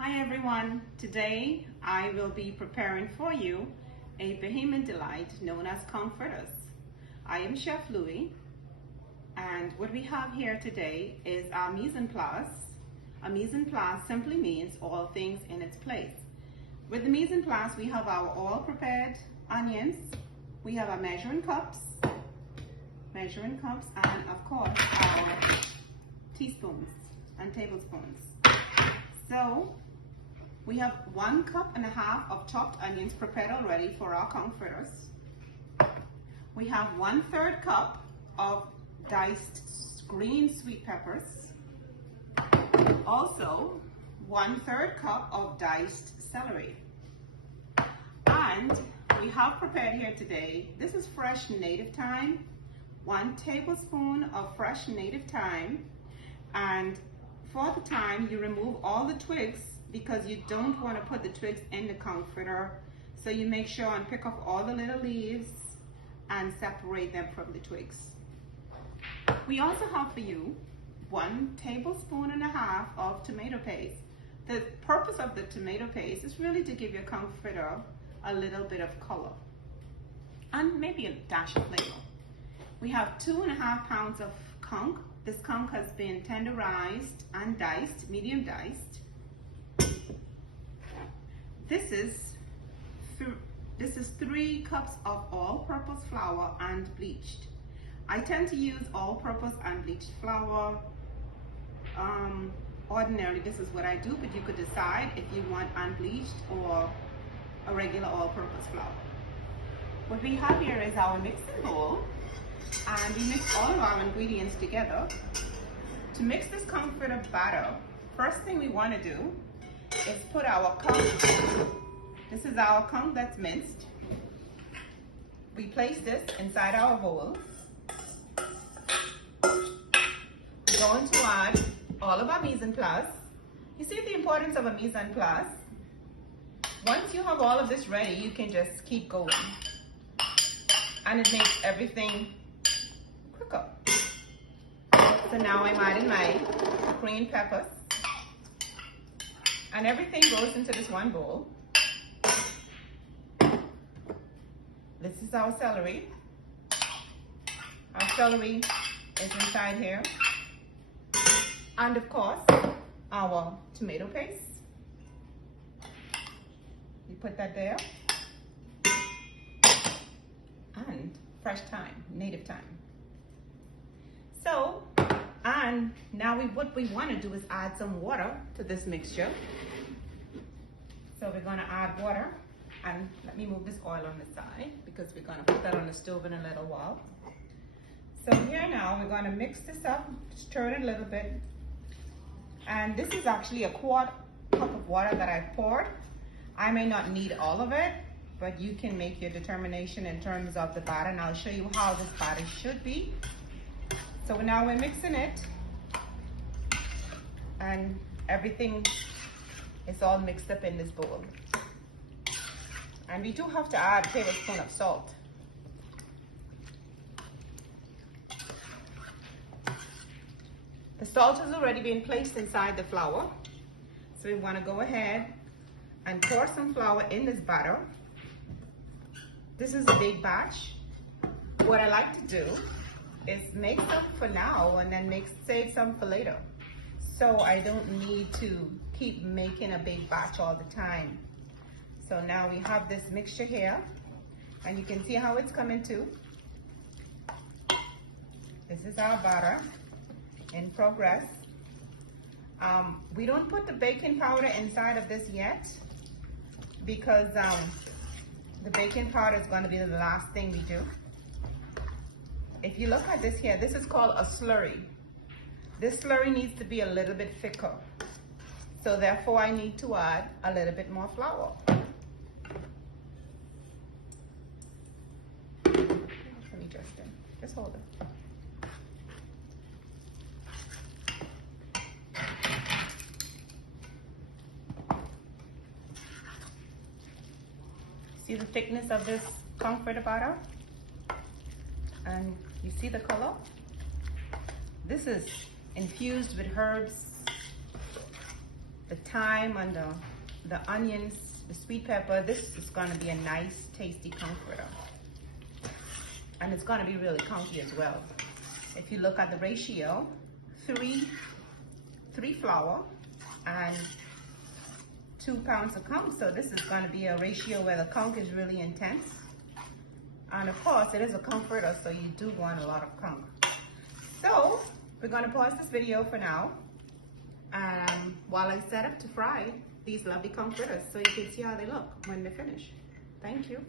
Hi everyone, today I will be preparing for you a Bahamian delight known as Conch Fritters. I am Chef Louie, and what we have here today is our mise en place. A mise en place simply means all things in its place. With the mise en place, we have our all prepared onions, we have our measuring cups, and of course our teaspoons and tablespoons. So we have 1.5 cups of chopped onions prepared already for our conch fritters. We have 1/3 cup of diced green sweet peppers. Also 1/3 cup of diced celery. And we have prepared here today, this is fresh native thyme, 1 tablespoon of fresh native thyme. And for the thyme, you remove all the twigs because you don't want to put the twigs in the conch fritter. So you make sure and pick up all the little leaves and separate them from the twigs. We also have for you 1.5 tablespoons of tomato paste. The purpose of the tomato paste is really to give your conch fritter a little bit of color and maybe a dash of flavor. We have 2.5 pounds of conch. This conch has been tenderized and diced, medium diced. This is 3 cups of all-purpose flour and bleached. I tend to use all-purpose and bleached flour. Ordinarily, this is what I do, but you could decide if you want unbleached or a regular all-purpose flour. What we have here is our mixing bowl, and we mix all of our ingredients together. To mix this conch fritter batter, first thing we want to do is put our conch. This is our conch that's minced. We place this inside our bowl. We're going to add all of our mise en place. You see the importance of a mise en place? Once you have all of this ready, you can just keep going. And it makes everything quicker. So now I'm adding my green peppers. And everything goes into this one bowl. This is our celery. Our celery is inside here. And of course, our tomato paste. You put that there. And fresh thyme, native thyme. So, and now what we want to do is add some water to this mixture. So we're going to add water, and let me move this oil on the side because we're going to put that on the stove in a little while. So here now we're going to mix this up, stir it a little bit. And this is actually a 1/4 cup of water that I've poured. I may not need all of it, but you can make your determination in terms of the batter, and I'll show you how this batter should be. So now we're mixing it, and everything is all mixed up in this bowl. And we do have to add a tablespoon of salt. The salt has already been placed inside the flour. So we want to go ahead and pour some flour in this batter. This is a big batch. What I like to do is make some for now and then save some for later. So I don't need to keep making a big batch all the time. So now we have this mixture here, and you can see how it's coming too. This is our batter in progress. We don't put the baking powder inside of this yet because the baking powder is going to be the last thing we do. If you look at this here, this is called a slurry. This slurry needs to be a little bit thicker. So therefore I need to add a little bit more flour. Let me just hold it. See the thickness of this conch fritter batter? And you see the color? This is infused with herbs the thyme and the onions, the sweet pepper, this is gonna be a nice, tasty conch fritter. And it's gonna be really conky as well. If you look at the ratio, three flour and 2 pounds of conch. So this is gonna be a ratio where the conch is really intense. And of course, it is a conch fritter, so you do want a lot of conch. So we're gonna pause this video for now. While I set up to fry these lovely conch fritters so you can see how they look when they're finished. Thank you.